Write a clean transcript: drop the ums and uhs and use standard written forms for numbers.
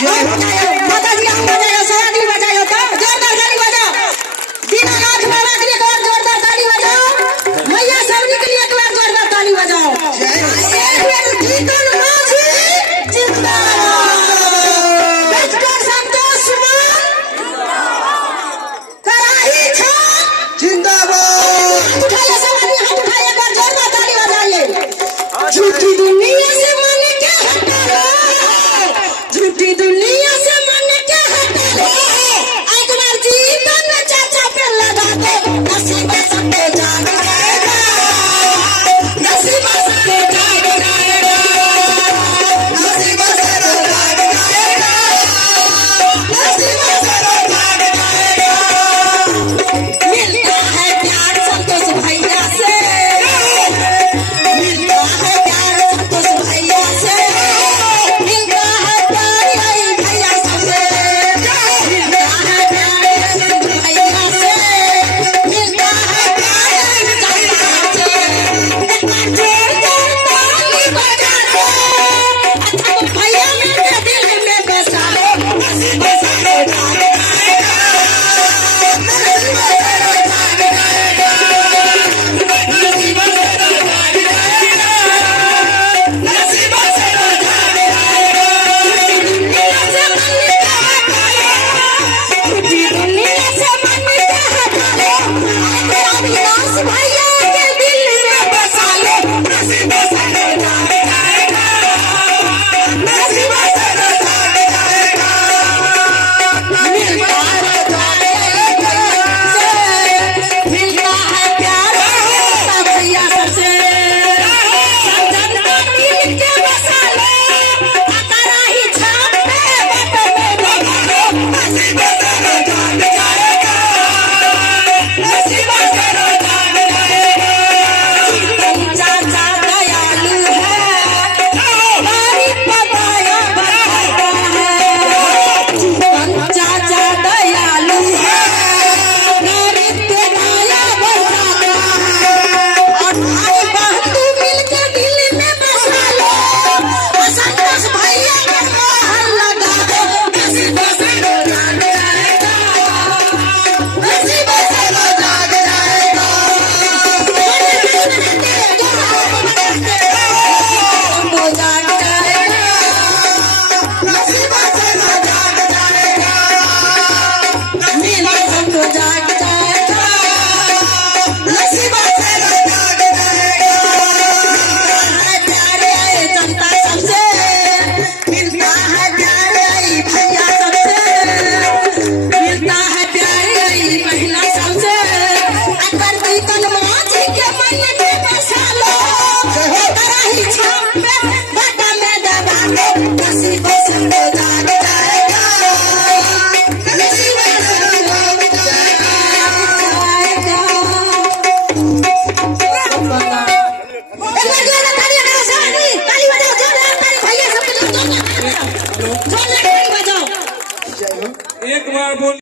माता जी हम बजायो, सरादी बजायो तो जोरदार ताली बजाओ। दीनानाथ बाबा के लिए एक बार जोरदार ताली बजाओ। मैया सबरी के लिए एक बार जोरदार ताली बजाओ। एक बार जीतन माझी जिंदाबाद, डॉक्टर संतोष मान कराही छाप जिंदाबाद। हाथ उठाइए सरादी, हाथ उठाइए, एक बार जोरदार ताली बजाइए। झूठी दुनिया से मन के हटा लो, झूठी दुनिया से मन के हटा लो। एक बार जीतन चाचा पे लगा दो, नसीब सबके जाग जाएगा, नसीब सबके जाग जाएगा, नसीब सबके जाग जाएगा, नसीब सबके जाग जाएगा। मिलता है प्यार संतोष भैया से, मिलता है प्यार संतोष भैया से, मिलता है प्यार यही भैया से, मिलता है प्यार संतोष भैया से, मिलता है प्यार यही भैया से। एक बार जोरदार ताली बजा दो, अच्छा भैया मेरे दिल में बसा लो, नसीब सबके जाग जाएगा, नसीब सबके जाग जाएगा, नसीब सबके जाग जाएगा, नसीब सबके जाग जाएगा। दुनिया से मन के हटा लो, झूठी दुनिया से मन के हटा लो, आगे अविनाश भैया के दिल में बसा लो, नसीब सबके जाग जाएगा, नसीब सबके जाग जाएगा। मिलता है प्यार से, मिलता है प्यार भैया सबसे, सब जनता मिल के बसा लो, कराही छाप पे बटन में दबा लो, नसीब सबके जाग जाएगा, नसीब सबके जाग जाएगा। जीतन चाचा दयालु है, गरीब को दया बरसाता है। जीतन चाचा दयालु है, गरीब पे दया बरसाता है। और भाई बंधु मिलके दिल में बसा लो, संतोष भैया के मोहर लगा दो, नसीब सबके जाग जाएगा, नसीब सबके जाग जाएगा। हमको जाग जाएगा, नसीब सबके जाग जाएगा, मेरा हमको जाग जाएगा, नसीब सबके जाग जाएगा। मिलता है प्यार जनता सबसे, मिलता है प्यार भैया सबसे, मिलता है प्यार महिला सबसे। अकबर जीतन माझी के मन में बसा लो, कराही छाप पे बटन में दबा दो, नसीब सबके जाग जाएगा, नसीब सबके जाग जाएगा। ताली बजाओ, जोरदार ताली भैया सबके लिए, जोरदार ताली बजाओ। एक बार बोल।